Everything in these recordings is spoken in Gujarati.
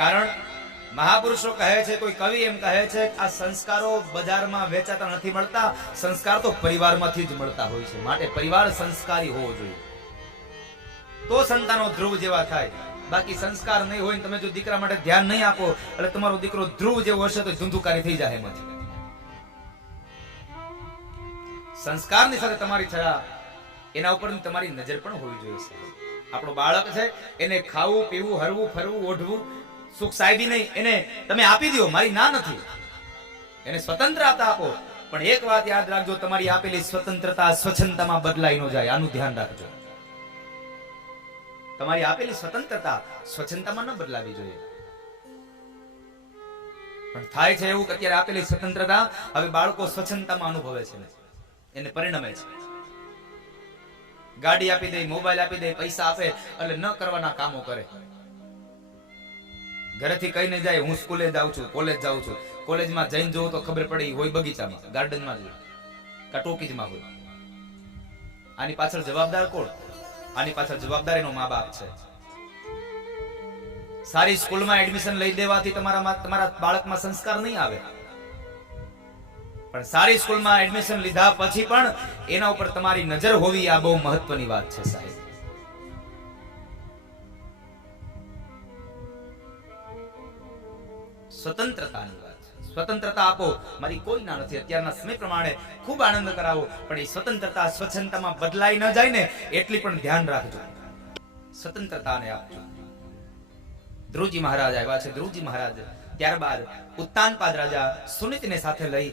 કારણ મહાપુરુષો કહે છે, કોઈ કવિ એમ કહે છે, આ સંસ્કારો બજારમાં વેચાતા નથી મળતા, સંસ્કાર તો પરિવારમાંથી જ મળતા હોય છે. માટે પરિવાર સંસ્કારી હોવો જોઈએ, તો સંતાનો ધ્રુવ જેવા થાય. બાકી સંસ્કાર નહીં હોય, તમે જો દીકરા માટે ધ્યાન નહીં આપો, એટલે તમારો દીકરો ધ્રુવ જેવો હશે તો ધુંધુકારી થઈ જાય એમાંથી. સંસ્કારની સાથે તમારી છડા, એના ઉપર તમારી નજર પણ હોવી જોઈએ. આપણો બાળક છે, એને ખાવું પીવું હરવું ફરવું ઓઢવું સુખ સાહેબી નહીં, એને તમે આપી દો, મારી ના નથી. એને સ્વતંત્રતા આપો, પણ એક વાત યાદ રાખજો, તમારી આપેલી સ્વતંત્રતા સ્વચ્છંદતામાં બદલાઈ ન જાય, આનું ધ્યાન રાખજો. તમારી આપેલી સ્વતંત્રતા સ્વચ્છંદતામાં ન બદલાવી જોઈએ. પણ થાય છે એવું કે અત્યારે આપેલી સ્વતંત્રતા હવે બાળકો સ્વચ્છંદતામાં અનુભવે છે, એને પરિણમે છે. ગાડી આપી દે, મોબાઈલ આપી દે, પૈસા આપે એટલે ન કરવાના કામો કરે. ઘરેથી કહીને જાય, હું સ્કૂલે જાઉં છું, કોલેજ જાઉં છું. કોલેજમાં જઈને જોઉં તો ખબર પડી હોય બગીચામાં, ગાર્ડનમાં જ કા ટોકીજમાં હોય. આની પાછળ જવાબદાર કોણ? આની પાછળ જવાબદાર એનો મા બાપ છે. સારી સ્કૂલમાં એડમિશન લઈ દેવાથી તમારા બાળકમાં સંસ્કાર નહીં આવે, પણ સારી સ્કૂલમાં એડમિશન લીધા પછી પણ એના ઉપર તમારી નજર હોવી, આ બહુ મહત્વની વાત છે સાહેબ. સ્વતંત્રતાની વાત, સ્વતંત્રતા આપો, મારી કોઈ ના નથી. અત્યારના સમય પ્રમાણે ખૂબ આનંદ કરાવો, પણ એ સ્વતંત્રતા સ્વચ્છંદતામાં બદલાઈ ન જાય ને એટલી પણ ધ્યાન રાખજો. સ્વતંત્રતાને આપજો. ધ્રુવજી મહારાજ આવ્યા છે. ધ્રુવજી મહારાજ ત્યારબાદ ઉત્તાનપાદ રાજા સુનીતિને સાથે લઈ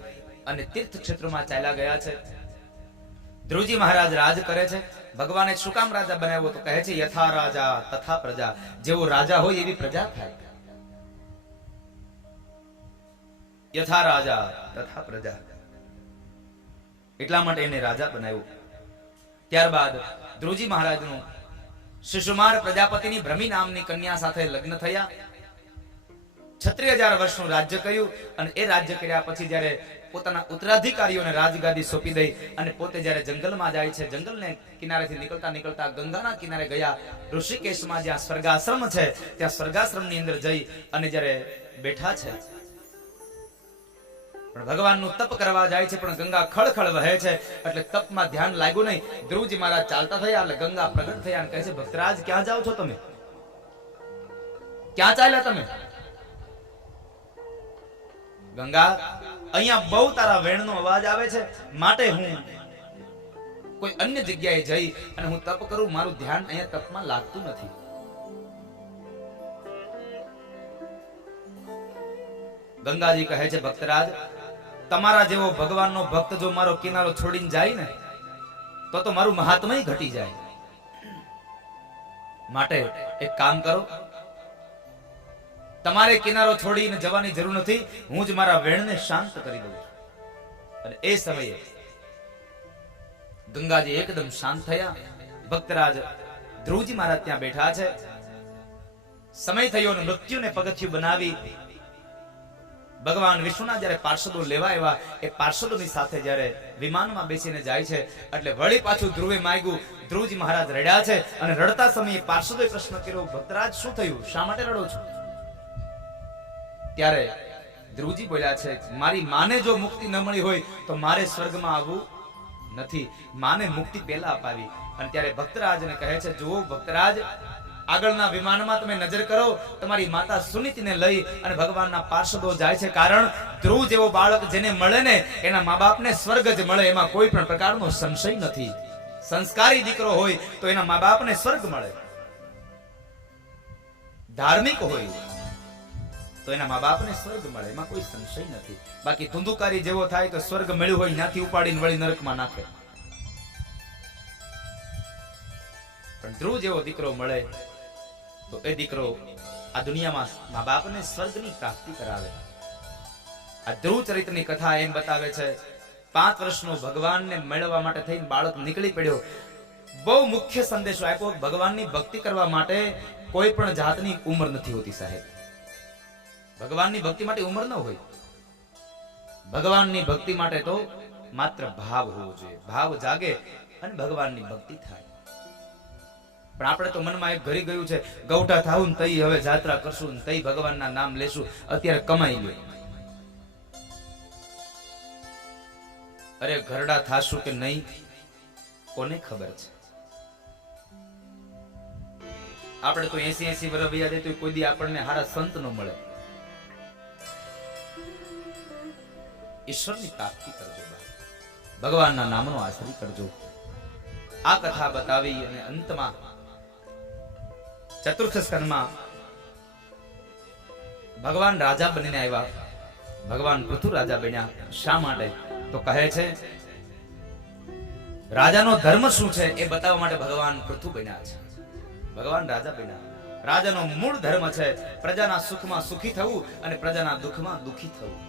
અને તીર્થ ક્ષેત્રોમાં ચાલ્યા ગયા છે. ધ્રુવજી મહારાજ રાજ કરે છે. ભગવાને શું કામ રાજા બનાવ્યો? તો કહે છે, યથા રાજા તથા પ્રજા. જેવો રાજા હોય એવી પ્રજા થાય. યથા રાજા તથા પ્રજા, એટલા માટે એને રાજા બનાવ્યો. ત્યારબાદ ધ્રુવજી મહારાજનું શિશુમાર પ્રજાપતિની ભ્રમી નામની કન્યા સાથે લગ્ન થયા. 36,000 વર્ષનું રાજ્ય કર્યું. અને એ રાજ્ય કર્યા પછી જ્યારે પોતાના ઉત્તરાધિકારીઓને રાજગાદી સોંપી દઈ અને પોતે જ્યારે જંગલમાં જાય છે, જંગલને કિનારેથી નીકળતા નીકળતા ગંગાના કિનારે ગયા. ઋષિકેશમાં જ્યાં સ્વર્ગાશ્રમ છે, ત્યાં સ્વર્ગાશ્રમની અંદર જઈ અને જ્યારે બેઠા છે, પણ ભગવાનનું તપ કરવા જાય છે, પણ ગંગા ખળખળ વહે છે, એટલે તપમાં ધ્યાન લાગ્યું નહીં. ધ્રુવજી મહારાજ ચાલતા થયા એટલે ગંગા પ્રગટ થયા અને કહે છે, ભક્તરાજ ક્યાં જાઓ છો તમે? ક્યાં ચાલ્યા તમે? ગંગા, અહીંયા બહુ તારા વેણનો અવાજ આવે છે, માટે હું કોઈ અન્ય જગ્યાએ જઈ અને હું તપ કરું, મારું ધ્યાન અહીંયા તપમાં લાગતું નથી. ગંગાજી કહે છે, ભક્તરાજ, તમારા જેવો ભગવાનનો ભક્ત જો મારો કિનારો છોડીને જાય ને તો મારું મહાત્મય ઘટી જાય. માટે એક કામ કરો, તમારે કિનારો છોડીને જવાની જરૂર નથી, હું જ મારા વેણને શાંત કરી દઉં. અને એ સમયે ગંગાજી એકદમ શાંત થયા. ભક્તરાજ ધ્રુવજી મહારાજ ત્યાં બેઠા છે. સમય થયો અને મૃત્યુને પગથિયું બનાવી ભગવાન વિષ્ણુના જ્યારે પાર્ષદો લેવા આવ્યા, એ પાર્ષદોની સાથે જ્યારે વિમાનમાં બેસીને જાય છે, એટલે વળી પાછું ધ્રુવે માંગ્યું. ધ્રુવજી મહારાજ રડ્યા છે અને રડતા સમયે પાર્ષદોએ પ્રશ્ન કર્યો, ભક્તરાજ શું થયું? શા માટે રડો છો? ત્યારે ધ્રુવજી બોલ્યા છે, મારી માને જો મુક્તિ ન મળી હોય તો મારે સ્વર્ગમાં આવવું નથી. માને મુક્તિ પહેલા અપાવી. અને ત્યારે ભક્તરાજને કહે છે, જુઓ ભક્તરાજ, આગળના વિમાનમાં તમે નજર કરો, તમારી માતા સુનીતિને લઈ અને ભગવાનના પાર્ષદો જાય છે. કારણ ધ્રુવ જેવો બાળક જેને મળે ને એના મા બાપને સ્વર્ગ જ મળે, એમાં કોઈ પણ પ્રકારનો સંશય નથી. સંસ્કારી દીકરો હોય તો એના મા બાપને સ્વર્ગ મળે. ધાર્મિક હોય તો એના મા બાપને સ્વર્ગ મળે, એમાં કોઈ સંશય નથી. બાકી ધુંધુકારી જેવો થાય તો સ્વર્ગ મળ્યું હોય ત્યાંથી ઉપાડીને વળી નરકમાં નાખે. પણ ધ્રુવ જેવો દીકરો મળે તો એ દીકરો આ દુનિયામાં મા બાપને સ્વર્ગની પ્રાપ્તિ કરાવે. આ ધ્રુવ ચરિત્રની કથા એમ બતાવે છે, 5 વર્ષનો ભગવાનને મેળવવા માટે થઈને બાળક નીકળી પડ્યો. બહુ મુખ્ય સંદેશો આપ્યો, ભગવાનની ભક્તિ કરવા માટે કોઈ પણ જાતની ઉંમર નથી હોતી સાહેબ. ભગવાનની ભક્તિ માટે ઉંમર ન હોય. ભગવાનની ભક્તિ માટે તો માત્ર ભાવ હોવો જોઈએ. ભાવ જાગે અને ભગવાનની ભક્તિ થાય. પણ આપણે તો મનમાં એક ઘરી ગયું છે, ગૌઠા થાવું ને તઈ હવે જાત્રા કરશું ને તઈ ભગવાનના નામ લેશું, અત્યારે કમાઈ ગયું. અરે ઘરડા થાશું કે નહીં કોને ખબર છે. આપણે તો 80 વર્ષ વયા જાય તો કોઈ દી આપણને હારા સંત ન મળે. ઈશ્વરની પ્રાપ્તિ કરજો, ભગવાનના નામનો આશ્રય કરજો. આ કથા બતાવી અને અંતમાં ચતુર્થ સ્કંદમાં ભગવાન રાજા બનીને આવ્યા. ભગવાન પૃથુ રાજા બન્યા. શા માટે? તો કહે છે રાજાનો ધર્મ શું છે એ બતાવવા માટે ભગવાન પૃથુ બન્યા છે. ભગવાન રાજા બન્યા. રાજાનો મૂળ ધર્મ છે પ્રજાના સુખમાં સુખી થવું અને પ્રજાના દુઃખમાં દુઃખી થવું.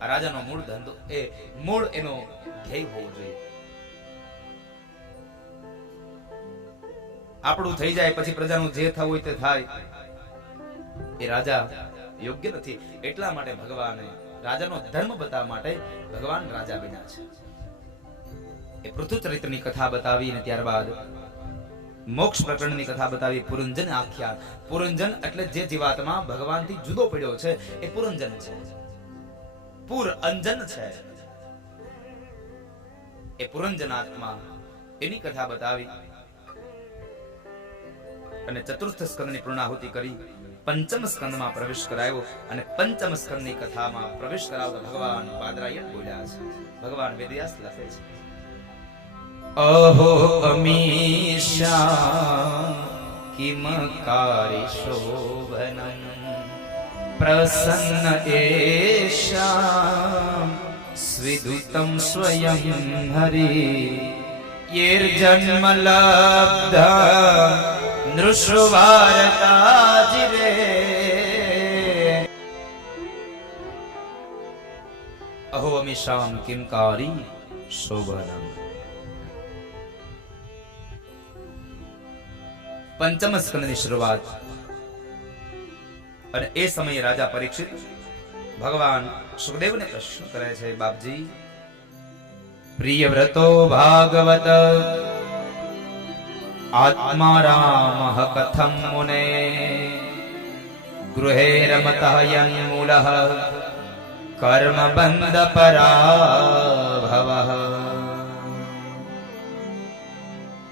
આ રાજાનો મૂળ ધંધો એ મૂળ એનો ધ્યેય હોવો જોઈએ. આપણું થઈ જાય પછી પ્રજાનું જે થવું હોય તે થાય, એ રાજા યોગ્ય નથી. એટલા માટે ભગવાને રાજાનો ધર્મ બતાવવા માટે ભગવાન રાજા બન્યા છે. એ પૃથુ ચરિત્રની કથા બતાવી અને ત્યારબાદ મોક્ષ પ્રકરણની કથા બતાવી. પુરંજન આખ્યાન. પુરંજન એટલે જે જીવાત્મા ભગવાનથી જુદો પડ્યો છે એ પુરંજન છે. પુર અંજન છે એ પુરંજનાત્મા, એની કથા બતાવી અને ચતુર્થ સ્કંદની પૂર્ણાહુતિ કરી પંચમ સ્કંદમાં પ્રવેશ કરાયો. અને પંચમ સ્કંદની કથામાં પ્રવેશ કરાવતા ભગવાન પાદરાયણ બોલ્યા છે. ભગવાન વેદવ્યાસ લખે છે અહો અમીશા કિમ કારી શોભનમ પ્રસન્ન એશા સ્વિદુતમ સ્વયં હરિ યેર જન્મ લબ્ધા નૃષવારતાજિરે અહો અમીશામ કિમકારી શોભનમ. પંચમ સ્કંદની શરૂઆત. અને એ સમયે રાજા પરીક્ષિત ભગવાન સુખદેવને પ્રશ્ન કરે છે બાપજી, પ્રિયવ્રતો ભાગવત આત્મા રામ કથમ મુને ગૃહે રમતઃ યન્મૂલઃ કર્મ બંધ પરાભવઃ.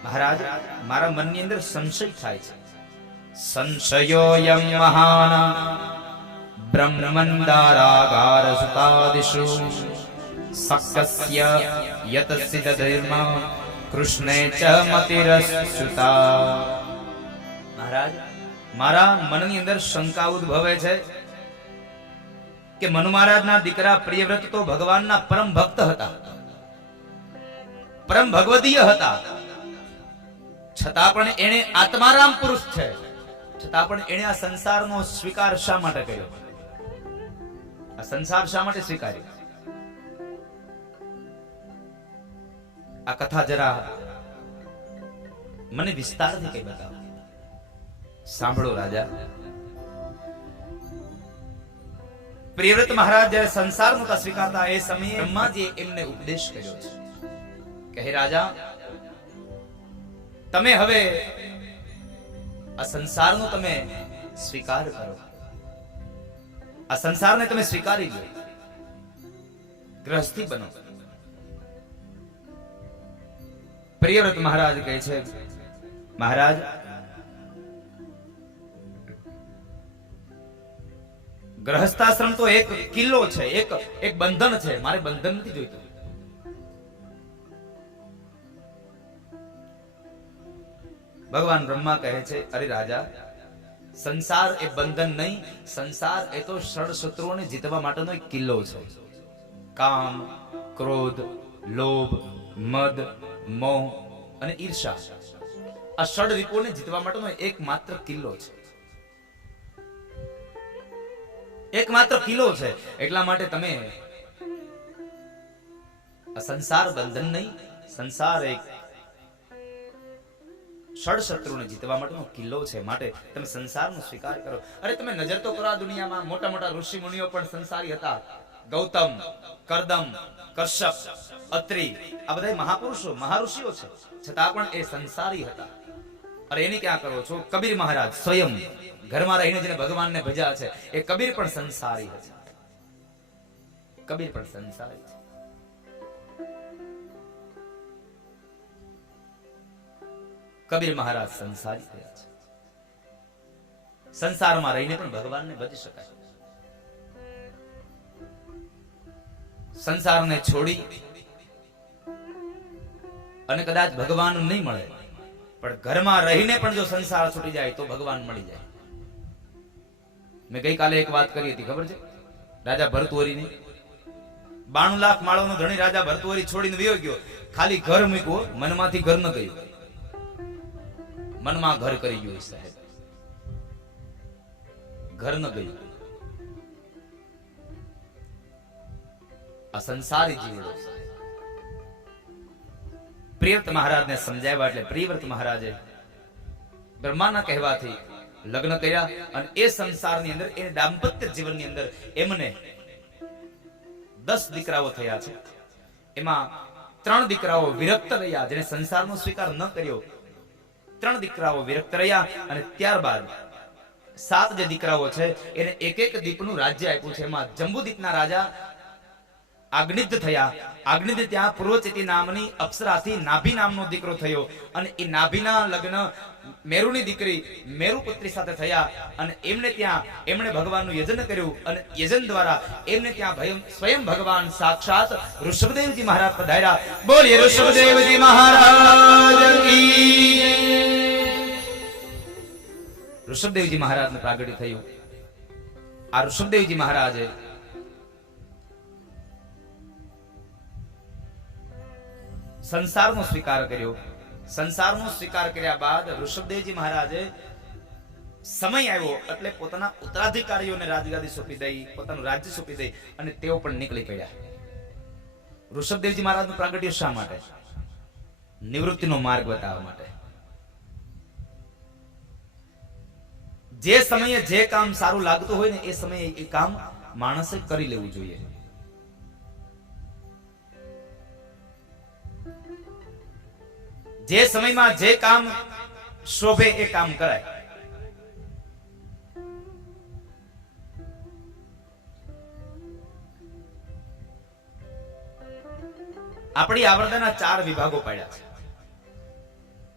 મહારાજ, મારા મનની અંદર સંશય થાય છે. સંશયોયમ મહાન બ્રહ્મમંદારાગાર સુતાદિષુ સક્કસ્ય યત સિદ્ધધર્મ કૃષ્ણે ચ મતિરસ્યુતા. મહારાજ, મારા મનની અંદર શંકા ઉદ્ભવે છે કે મનુ મહારાજના દીકરા પ્રિયવ્રત તો ભગવાનના પરમ ભક્ત હતા, પરમ ભગવદીય હતા, છતાં પણ એને આત્મારામ પુરુષ છે, છતાં પણ એને આ સંસારનો સ્વીકાર શા માટે કર્યો? આ સંસાર શા માટે સ્વીકાર્યો? આ કથા જરા મને વિસ્તારથી કઈ બતાવો. સાંભળો રાજા. પ્રિયવ્રત મહારાજ જ્યારે સંસાર નહોતા સ્વીકારતા એ સમયે બ્રહ્માજીએ એમને ઉપદેશ કર્યો છે કે હે રાજા, તમે હવે આ સંસારનો તમે સ્વીકાર કરો, આ સંસારને તમે સ્વીકારી લો, ગ્રહસ્થી બનો. પ્રિયવ્રત મહારાજ કહે છે મહારાજ, ગ્રહસ્થાશ્રમ તો એક કિલ્લો છે, એક બંધન છે, મારે બંધન નથી જોઈતું. ભગવાન બ્રહ્મા કહે છે અરે રાજા, સંસાર એ બંધન નહીં, સંસાર એ તો ષડ શત્રુઓને જીતવા માટેનો એક કિલ્લો છે. કામ, ક્રોધ, લોભ, મદ, મોહ અને ઈર્ષા, આ ષડ રીપોને જીતવા માટેનો એકમાત્ર કિલ્લો છે, એકમાત્ર કિલ્લો છે. એટલા માટે તમે આ સંસાર બંધન નહીં, સંસાર એક ષડ શત્રુને જીતવા માટેનો કિલ્લો છે, માટે તમે સંસારનો સ્વીકાર કરો. અરે તમે નજર તો કરો, આ દુનિયામાં મોટા મોટા ઋષિ મુનિઓ પણ સંસારી હતા. ગૌતમ, કરદમ, કશ્યપ, અત્રિ, આ બધા મહાપુરુષો મહાઋષિઓ છે, છતાં પણ એ સંસારી હતા. અરે એની ક્યાં કરો છો? કબીર મહારાજ સ્વયં ઘરમાં રહીને જેને ભગવાનને ભજ્યા છે એ કબીર પણ સંસારી છે. કબીર પણ સંસારી છે. કબીર મહારાજ સંસારી થયા છે. સંસારમાં રહીને પણ ભગવાનને ભજી શકાય. સંસારને છોડી અને કદાચ ભગવાન નહીં મળે, પણ ઘરમાં રહીને પણ જો સંસાર છૂટી જાય તો ભગવાન મળી જાય. મેં ગઈકાલે એક વાત કરી હતી, ખબર છે? રાજા ભરતુહરીની 92 લાખ માળોનો ધણી રાજા ભરતુહરી છોડીને વયો ગયો. ખાલી ઘર મૂક્યું, મનમાંથી ઘર ન ગયું. મનમાં ઘર કરી ગયું સાહેબ, ઘર ન ગયું. આ સંસારી જીવડો. પ્રિયવ્રત મહારાજને સમજાવ્યા એટલે પ્રિયવ્રત મહારાજે બ્રહ્માના કહેવાથી લગ્ન કર્યા અને એ સંસારની અંદર, એ દાંપત્ય જીવનની અંદર એમને 10 દીકરાઓ થયા છે. એમાં 3 દીકરાઓ વિરક્ત રહ્યા, જેને સંસારનો સ્વીકાર ન કર્યો. 3 દીકરાઓ વિરક્ત રહ્યા અને ત્યારબાદ 7 જે દીકરાઓ છે એને એક એક દીપનું રાજ્ય આપ્યું છે. એમાં જંબુદીપના રાજા આગ્નિદ્ધ થયા. આગ્નિદ્ધ ત્યાં પૂર્વચેતી નામની અપ્સરાથી નાભી નામનો દીકરો થયો અને એ નાભીના લગ્ન મેરુની દીકરી મેરુપુત્રી સાથે થયા અને એમણે ભગવાનનું યજન કર્યું અને યજન દ્વારા એમને ત્યાં સ્વયં ભગવાન સાક્ષાત ઋષભદેવજી મહારાજ પધાર્યા. બોલીએ ઋષભદેવજી મહારાજ કી. ઋષભદેવજી મહારાજનું પ્રાગટ્ય થયું. આ ઋષભદેવજી મહારાજે સંસારનો સ્વીકાર કર્યો. સંસારનો સ્વીકાર કર્યા બાદ ઋષભદેવજી મહારાજે સમય આવ્યો એટલે પોતાના ઉત્તરાધિકારીઓને રાજગાદી સોંપી દઈ, પોતાનું રાજ્ય સોંપી દઈ અને તેઓ પણ નીકળી પડ્યા. ઋષભદેવજી મહારાજનું પ્રાગટ્ય શા માટે? નિવૃત્તિનો માર્ગ બતાવવા માટે. જે સમયે જે કામ સારું લાગતું હોય ને એ સમયે એ કામ માણસે કરી લેવું જોઈએ. જે સમયમાં જે કામ શોભે એ કામ કરાય. આપણી આવરદાના 4 વિભાગો પાડ્યા છે.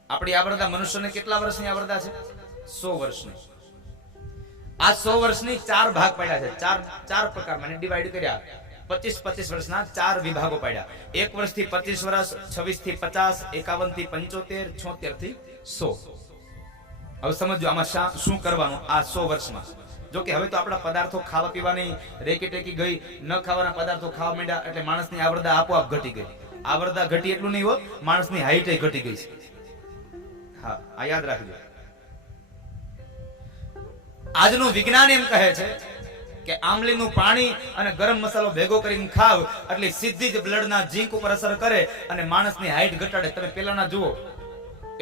આપણી આવરદા મનુષ્યને કેટલા વર્ષની આવરદા છે? 100 વર્ષની. આ 100 વર્ષની 4 ભાગ પાડ્યા છે. ચાર પ્રકારમાં ડિવાઈડ કર્યા. 25 વર્ષના 4 વિભાગો પાડ્યા. 1 વર્ષથી 25 વર્ષ, 26 થી 50, 51 થી 75, 76 થી 100. હવે સમજો આમાં શું કરવાનું આ 100 વર્ષમાં. જો કે હવે તો આપણા પદાર્થો ખાવા પીવાની રેકી ટેકી ગઈ, ન ખાવાના પદાર્થો ખાવા માંડ્યા એટલે માણસની આવરદા આપોઆપ ઘટી ગઈ. આવરદા ઘટી એટલું નહીં હો, માણસની હાઈટ ઘટી ગઈ છે. હા, આ યાદ રાખજો. આજનું વિજ્ઞાન એમ કહે છે કે આમલીનું પાણી અને ગરમ મસાલો ભેગો કરીને ખાવ એટલે સીધી જ બ્લડના ઝીંક ઉપર અસર કરે અને માણસની હાઈટ ઘટાડે. તમે પેલાના જુઓ,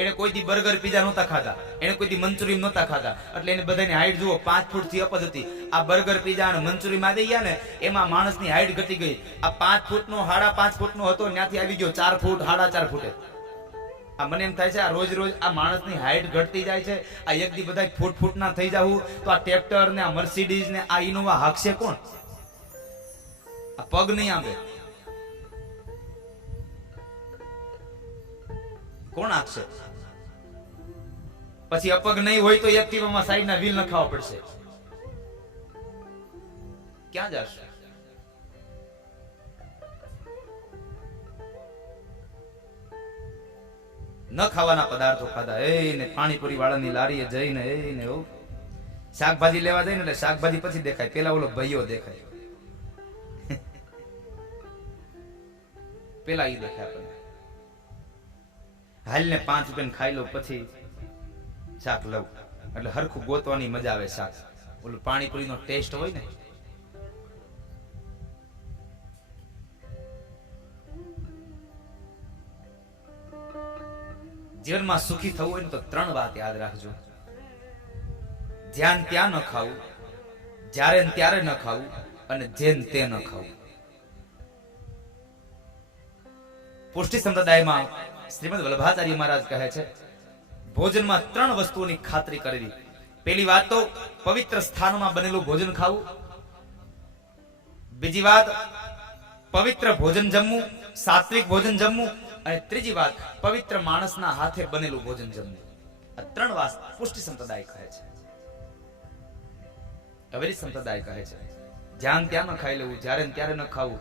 એને કોઈ દી બર્ગર પીઝા નહોતા ખાતા, એને કોઈ દી મંચુરિયન નહોતા ખાતા, એટલે એને બધાની હાઈટ જુઓ 5 ફૂટથી અપ જ હતી. આ બર્ગર પીઝા અને મંચુરિયન માં આવી ગયા ને એમાં માણસની હાઈટ ઘટી ગઈ. આ 5 ફૂટનો 5.5 ફૂટનો હતો, ત્યાંથી આવી ગયો 4 ફૂટ 4.5 ફૂટે. આ મને એમ થાય છે આ રોજ આ માણસની હાઈટ ઘટતી જાય છે. આ એક દી બધા ફૂટના થઈ જાવું તો આ ટ્રેક્ટર ને આ મર્સિડીઝ ને આ ઇનોવા હાકશે કોણ? આ પગ નહીં આંબે, કોણ હાકશે? પછી અપગ નહીં હોય તો એક્ટિવામાં સાઈડના વ્હીલ નખાવા પડશે. ક્યાં જશે? ન ખાવાના પદાર્થો ખાધા. એને પાણીપુરી વાળાની લારીએ જઈને એને શાકભાજી લેવા જઈને એટલે શાકભાજી પછી દેખાય, પેલા ઓલો ભાઈઓ દેખાય, પેલા ઈ દેખાય. આપણને હાલ ને 5 રૂપિયા ખાઈ લો પછી શાક લઉં એટલે હરખું ગોતવાની મજા આવે. શાક ઓલું પાણીપુરી નો ટેસ્ટ હોય ને. જીવનમાં સુખી થવું હોય ને તો 3 વાત યાદ રાખજો. ધ્યાન ત્યાં ન ખાવું, જ્યારે ને ત્યારે ન ખાવું અને જેન તે ન ખાવું. પુષ્ટિ સંપ્રદાયમાં શ્રીમદ વલ્લભાચાર્ય મહારાજ કહે છે ભોજનમાં 3 વસ્તુઓની ખાતરી કરેલી. પહેલી વાત તો પવિત્ર સ્થાનમાં બનેલું ભોજન ખાવું. બીજી વાત પવિત્ર ભોજન જમવું, સાત્વિક ભોજન જમવું. અને ત્રીજી વાત પવિત્ર માણસના હાથે બનેલું ભોજન જમવું. આ 3 વાત પુષ્ટિ સંપ્રદાય કહે છે. અવેરી સંપ્રદાય કહે છે જ્યાં ત્યાં ન ખાઈ લેવું, જ્યારે ત્યારે ન ખાવું,